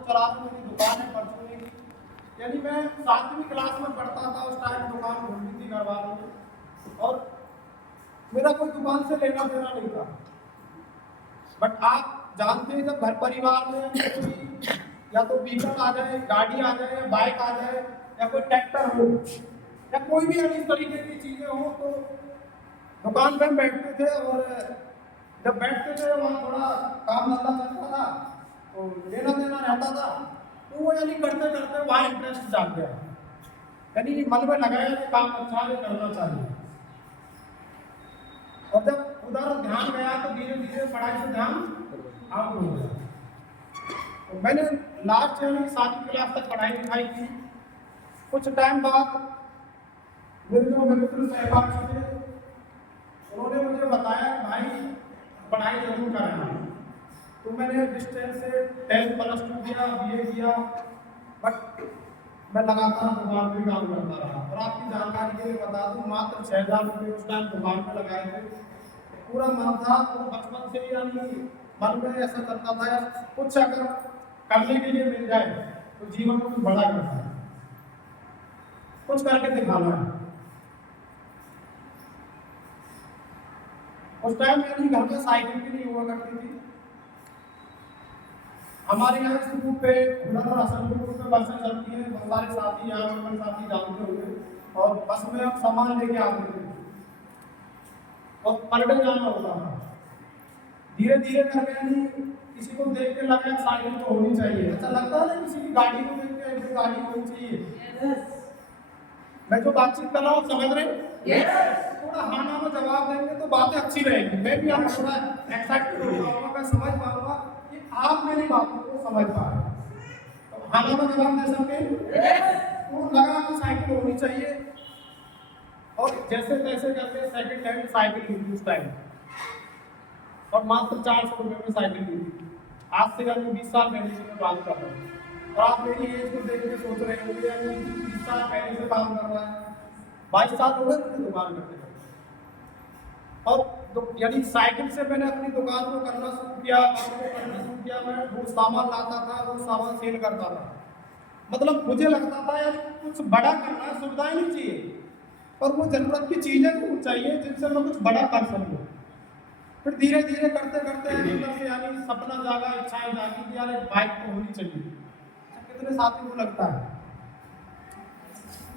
तो चला रहा हूँ, मेरी दुकान है परचूनी की। यानी मैं 7वीं क्लास में पढ़ता था, उस टाइम दुकान ढूंढी थी घर वालों ने, और मेरा कोई दुकान से लेना देना नहीं था। बट आप जानते हैं जब घर परिवार में कोई या तो व्हीकल आ जाए, गाड़ी आ जाए, या बाइक आ जाए, या कोई ट्रैक्टर हो, या कोई भी इस तरीके की चीजें हो, तो दुकान पे हम बैठते थे, और जब बैठते थे वहाँ थोड़ा काम धंधा चलता था, तो लेना देना रहता था, तो वो यानी करते करते वहाँ इंटरेस्ट जाग गया, यानी मन में लगाया कि काम अच्छा है, करना चाहिए। और जब उधर ध्यान गया तो धीरे धीरे पढ़ाई से ध्यान आउट हो गया। तो मैंने लास्ट यानी 7वीं क्लास तक पढ़ाई लिखाई की। कुछ टाइम बाद मेरे जो मित्र सहपाठी थे, उन्होंने मुझे बताया कि भाई पढ़ाई जरूर करना। तो मैंने डिस्टेंस से 10 प्लस 2 किया, BA किया, बट मैं लगातार दुकान पे काम करता रहा। और आपकी जानकारी के लिए बता दूं, मात्र 6,000 रुपये उस टाइम दुकान पे लगाए थे। पूरा मन था, तो बचपन से ही यानी मन में ऐसा चलता था यार कुछ अगर करने के लिए मिल जाए तो जीवन को कुछ बड़ा करना है, कुछ करके दिखाना है। उस टाइम मेरी घर में साइकिल भी नहीं हुआ करती थी। हमारे यहाँ स्कूल पे हसनपुर पे बसें चलती हैं, बहुत सारे साथी यहाँ पर साथी जानते होंगे, और बस में हम सामान लेके आते थे और पलटे जाना होता था। धीरे धीरे करके यानी किसी को देख के लगा साइकिल तो होनी चाहिए। अच्छा लगता है ना किसी की गाड़ी को देख के गाड़ी होनी चाहिए। मैं जो बातचीत कर रहा हूँ समझ रहे हैं? थोड़ा हाँ ना में जवाब देंगे तो बातें अच्छी रहेगी, मैं भी आप थोड़ा एक्साइटेड हो जाऊंगा, मैं समझ पाऊंगा कि आप मेरी बातों को समझ पा रहे हैं। तो हाँ ना में जवाब दे सकते हैं? तो लगा कि साइकिल होनी चाहिए, और जैसे तैसे करके सेकंड टाइम साइकिल ली उस टाइम, और मात्र 400 रुपये में साइकिल ली थी। आज से यानी 20 साल पहले से मैं बात कर रहा हूँ, और आप मेरी एज को देख के सोच रहे होंगे यानी 20 साल पहले से काम कर रहा है। 22 साल हो गए मुझे दुकान करते हैं, और यानी साइकिल से मैंने अपनी दुकान को करना शुरू किया, मैं वो सामान लाता था, वो सामान सेल करता था। मतलब मुझे लगता था यार कुछ बड़ा करना है, सुविधाएं नहीं चाहिए, और वो जरूरत की चीजें जरूर चाहिए जिनसे मैं कुछ बड़ा कर सकूं। फिर धीरे धीरे करते करते अंदर से यानी सपना जागा, इच्छाएं जागी कि यार एक बाइक तो होनी चाहिए। कितने साथी को लगता है?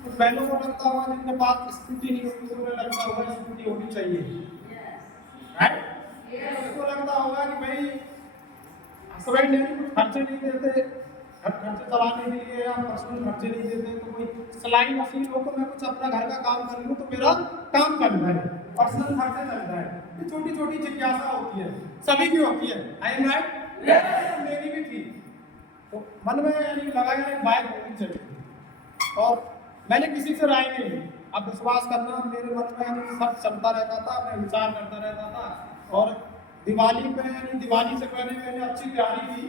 कुछ बहनों को लगता होगा जिनके पास स्कूटी नहीं होती, उन्हें लगता होगा स्कूटी होनी चाहिए, राइट? उसको लगता होगा कि भाई हस्बैंड यानी कुछ खर्चे नहीं देते, खर्चे चलाने के लिए या पर्सनल खर्चे नहीं देते, तो कोई सिलाई मशीन हो तो मैं कुछ अपना घर का काम कर लूँ तो मेरा काम चल रहा है, पर्सनल खर्चे चल रहा है। ये छोटी छोटी जिज्ञासा होती है, सभी की होती है। I am right? मेरी भी थी। तो मन में यानी लगा कि बाइक होनी चाहिए, और मैंने किसी से राय नहीं ली। अब विश्वास करना, मेरे मन में यानी सब चलता रहता था, मैं विचार करता रहता था। और दिवाली पे यानी दिवाली से पहले मैंने अच्छी तैयारी की,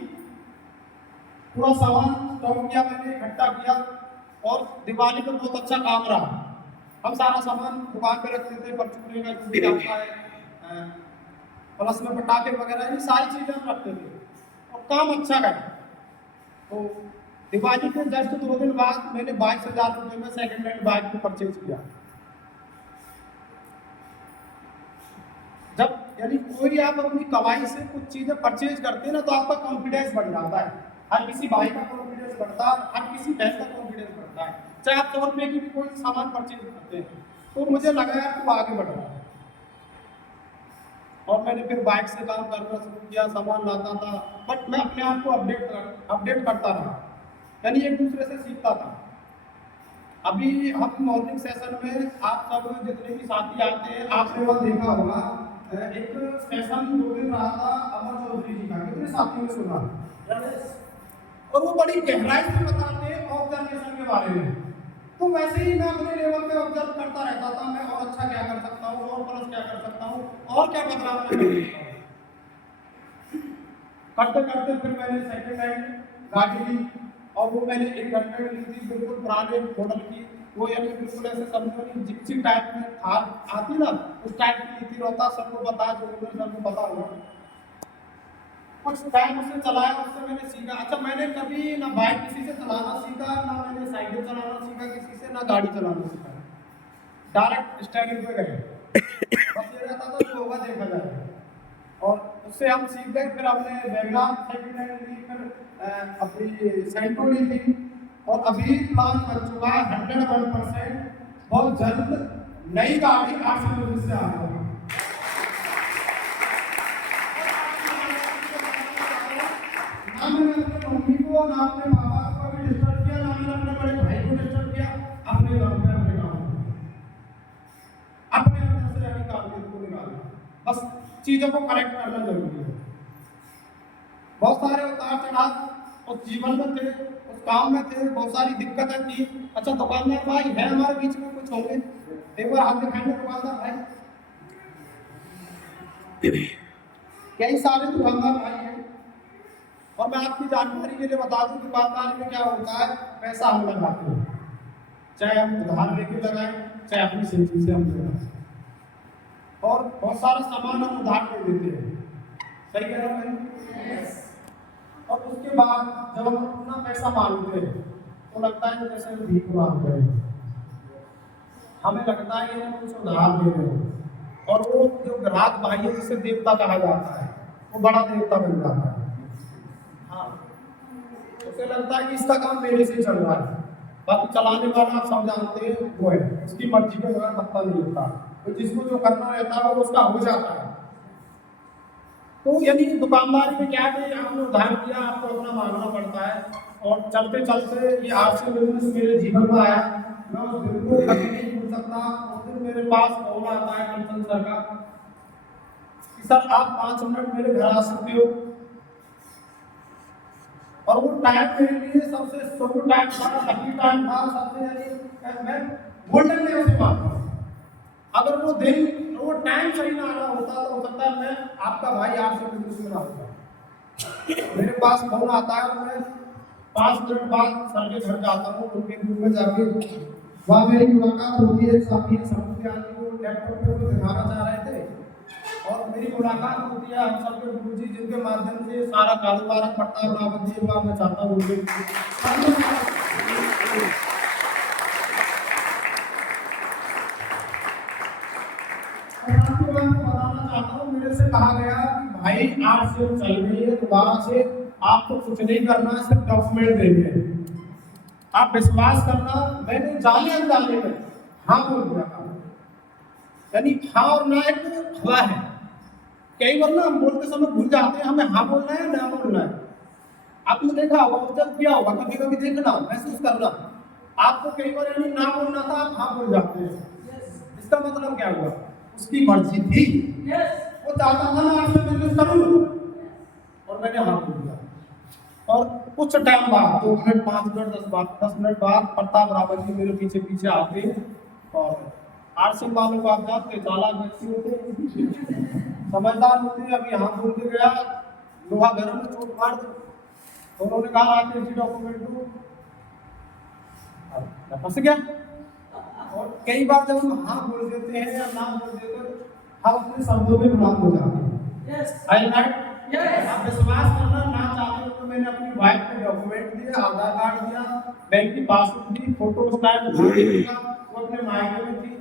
पूरा सामान स्टॉक किया, मैंने इकट्ठा किया, और दिवाली पे बहुत अच्छा काम रहा। हम सारा सामान दुकान पे रखते थे, परचूने का गुड्डी आता है, प्लस में पटाखे वगैरह, ये सारी चीजें हम रखते थे, और काम अच्छा गया। तो दिवाली के जस्ट 2 दिन बाद मैंने 22,000 रुपये में सेकंड हैंड बाइक को परचेज किया। जब यानी कोई आप अपनी कमाई से कुछ चीजें परचेज करते हैं ना, तो आपका कॉन्फिडेंस बढ़ जाता है। हर किसी भाई का कॉन्फिडेंस बढ़ता है, हर किसी बहन का कॉन्फिडेंस बढ़ता है। चाहे आप 100 रुपये की भी कोई सामान परचेज करते हैं, तो मुझे लगा यार तू आगे बढ़ रहा है। और मैंने फिर बाइक से काम करना शुरू किया, सामान लाता था, बट मैं अपने आप को अपडेट करता रहा, यानी एक दूसरे से सीखता था। अभी हम मॉर्निंग सेशन में आप सब जितने भी साथी आते हैं, आपने वहाँ देखा होगा एक सेशन 2 दिन रहा था अमर चौधरी जी का, कितने साथियों ने सुना? और वो बड़ी गहराई से बताते हैं ऑब्जर्वेशन के बारे में। तो वैसे ही मैं अपने लेवल पे ऑब्जर्व करता रहता था, मैं और अच्छा क्या कर सकता हूँ, और प्लस क्या कर सकता हूँ, और क्या बदलाव कर सकता हूँ। करते करते फिर मैंने सेकंड हैंड गाड़ी ली, और वो मैंने 1 घंटे में ली थी, बिल्कुल पुराने मॉडल की। वो यानी बिल्कुल ऐसे समझो कि जिप्सी टाइप में थार आती ना, उस टाइप की ली थी। रोहता सबको पता है, जो सबको पता होगा। कुछ टाइम उससे चलाया, उससे मैंने सीखा। अच्छा, मैंने कभी ना बाइक किसी से चलाना सीखा, ना मैंने साइकिल चलाना सीखा किसी से, ना गाड़ी चलाना सीखा। डायरेक्ट स्टेयरिंग पे गए, बस ये रहता था जो होगा देखा जाएगा। और उससे हम सीख गए। फिर हमने वैगनार सेकंड हैंड ली, फिर अपनी सेंट्रो ली थी। और अभी प्लान बन चुका है 101%, बहुत जल्द नई गाड़ी 800 से आ रही है। ना मैंने अपने मम्मी को, ना अपने पापा को कभी डिस्टर्ब किया, ना मैंने अपने बड़े भाई को डिस्टर्ब किया। अपने घर में अपने काम अपने अंदर से यानी काबिलियत को निकालना, बस चीजों को करेक्ट करना जरूरी है। बहुत सारे उतार चढ़ाव उस जीवन में थे, उस काम में थे, बहुत सारी दिक्कतें थी। अच्छा, दुकानदार भाई है हमारे बीच में, कुछ होंगे, एक बार हाथ दिखाएंगे दुकानदार भाई। कई सारे दुकानदार भाई हैं। और मैं आपकी जानकारी के लिए बता दूं, दुकानदारी में क्या होता है, पैसा हम लगाते हैं, चाहे हम उधार लेके लगाएं, चाहे अपनी सेविंग से हम लगाएं। और बहुत सारा सामान हम उधार पे देते हैं, सही कह रहा हूं? और उसके बाद जब हम अपना पैसा मांगते हैं तो लगता है जैसे हम भीख मांग रहे हैं, हमें लगता है कि हम कुछ उधार दे रहे हैं। और वो जो ग्राहक भाई है, जिसे देवता कहा जाता है, वो बड़ा देवता बन जाता है। हाँ, उसे लगता है कि इसका काम मेरे से चल रहा है, बाकी चलाने वाला आप सब जानते हैं वो है, उसकी मर्जी के बगैर पत्ता नहीं होता, तो जिसको जो करना रहता है वो उसका हो जाता है। तो यानी दुकानदारी में क्या है, आपने उधार दिया, आपको अपना मांगना पड़ता है। और चलते चलते ये आपसे बिजनेस मेरे जीवन में आया, मैं उस दिन को कभी नहीं भूल सकता। उस दिन मेरे पास फोन आता है कंचन सर का कि सर आप 5 मिनट मेरे घर आ सकते हो। और वो टाइम मेरे लिए सबसे शुभ टाइम था, लकी टाइम था, सबसे यानी मैं गोल्डन डे उसे मानता हूँ। अगर वो दिन वो टाइम सही ना आना होता तो हो सकता है मैं आपका भाई आपसे बिजनेस में ना होता। मेरे पास फोन आता है और मैं 5 मिनट बाद सर के घर जाता हूँ, उनके रूम में जाके वहाँ मेरी मुलाकात होती है। साथी समूह आदमी को लैपटॉप पे वो दिखाना चाह रहे थे और मेरी मुलाकात होती है हम सबके गुरु जी, जिनके माध्यम से सारा कारोबार पट्टा बराबर दिए हुआ मैं चाहता हूँ। बताना चाहता हूँ, मेरे से कहा गया कि भाई आज से चल रही है, दोबारा से आपको कुछ नहीं करना, सिर्फ डॉक्यूमेंट देंगे, आप विश्वास करना। मैंने जाने अनजाने में हाँ बोल दिया था। यानी हाँ और ना एक हवा है, कई बार ना हम बोलते समय भूल जाते हैं हमें हाँ बोलना है ना बोलना है। आपने देखा होगा, जब किया होगा, कभी कभी देखना महसूस करना, आपको कई बार यानी ना बोलना था, आप हाँ बोल जाते हैं। इसका मतलब क्या हुआ, उसकी मर्जी थी, वो चाहता था मैं आपसे बिजनेस करूं और मैंने हाँ बोल दिया। और कुछ टाइम बाद 2 मिनट 5 मिनट 10 मिनट बाद प्रताप रावत जी मेरे पीछे पीछे आते और आरसी वालों को आप जानते, चालाक व्यक्ति होते, समझदार होते। अभी यहाँ बोल के गया, लोहा गर्म में चोट मार दो, तो उन्होंने कहा आके इसी डॉक्यूमेंट को फंस गया। और कई बार जब हम हाँ बोल देते हैं या ना बोल देते हैं, हम अपने शब्दों में गुलाम हो जाते हैं। आप विश्वास करना ना चाहते हो तो मैंने अपनी वाइफ के डॉक्यूमेंट दिए, आधार कार्ड दिया, बैंक की पासबुक दी, फोटो स्टाइल दिया, वो अपने मायके में थी।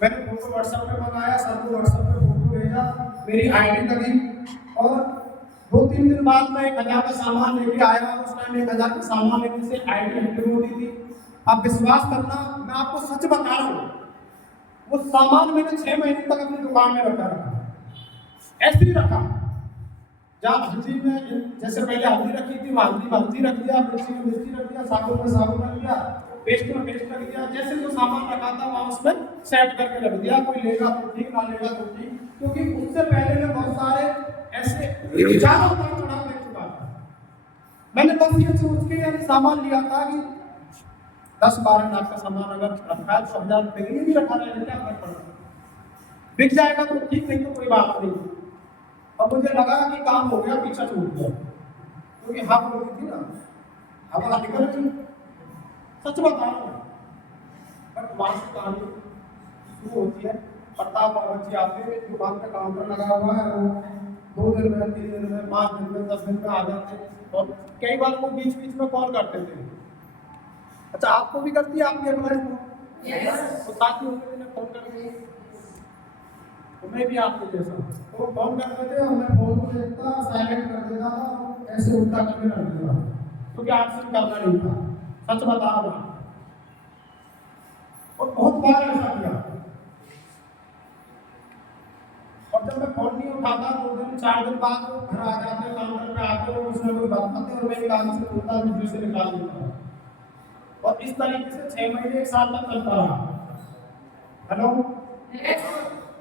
मैंने फोटो व्हाट्सएप पे मंगाया, सबको व्हाट्सएप पे फोटो भेजा, मेरी आईडी लगी। और 2-3 दिन बाद मैं 1000 का सामान लेके आया, उस टाइम 1000 का सामान लेने से आईडी हैंडल हो रही थी। आप विश्वास करना, मैं आपको सच बता रहा हूँ, वो सामान मैंने 6 महीने तक अपनी दुकान में रखा, ऐसे ही रखा। जहाँ हल्दी में जैसे पहले हल्दी रखी थी, हल्दी रख दिया, मिर्ची में मिर्ची रख दिया, साबुन में साबुन रख दिया, पेस्ट में पेस्ट रख दिया, जैसे जो सामान रखा था वहाँ उसमें सेट करके रख दिया। कोई लेगा तो ठीक, ना लेगा तो ठीक, क्योंकि उससे पहले मैं बहुत सारे ऐसे विचारों का चढ़ाव देख चुका था। मैंने बस ये सोच के यानी सामान लिया था कि 10-12 लाख का सामान अगर रखा है तो 1000 रुपये के लिए भी रखा रहेगा, क्या फर्क पड़ता, बिक जाएगा तो ठीक, नहीं तो कोई बात नहीं। और मुझे लगा कि काम हो गया, पीछा छूट गया, क्योंकि हाँ बोल रही थी ना, हवा निकल गई। सच बता रहा हूँ। बट वहां से कहानी शुरू होती है। प्रताप रावत जी आते हैं, दुकान पे काउंटर लगा हुआ है, वो 2 दिन में, 3 दिन में, 5 दिन में, 10 दिन में आ जाते। और कई बार वो बीच बीच में कॉल करते थे। अच्छा, आपको भी करती है आपकी एम्प्लॉय को? तो साथी होते थे, फोन करके, तो मैं भी आपके जैसा तो फोन करते थे और मैं फोन को देखता, साइलेंट कर देता था, ऐसे उल्टा करके रख देता, क्योंकि आपसे करना नहीं था, सच बता रहा हूं। और बहुत बार ऐसा किया। और जब मैं फोन नहीं उठाता, 2 दिन 4 दिन बाद वो घर आ जाते, काउंटर पे आते और उसमें कोई बात करते और मैं काम से उल्टा दूसरे से निकाल देता। और इस तरीके से 6 महीने 1 साल तक चलता रहा। हेलो,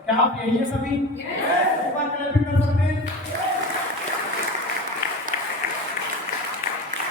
क्या आप यही है सभी? एक बार क्लैपिंग कर सकते हैं?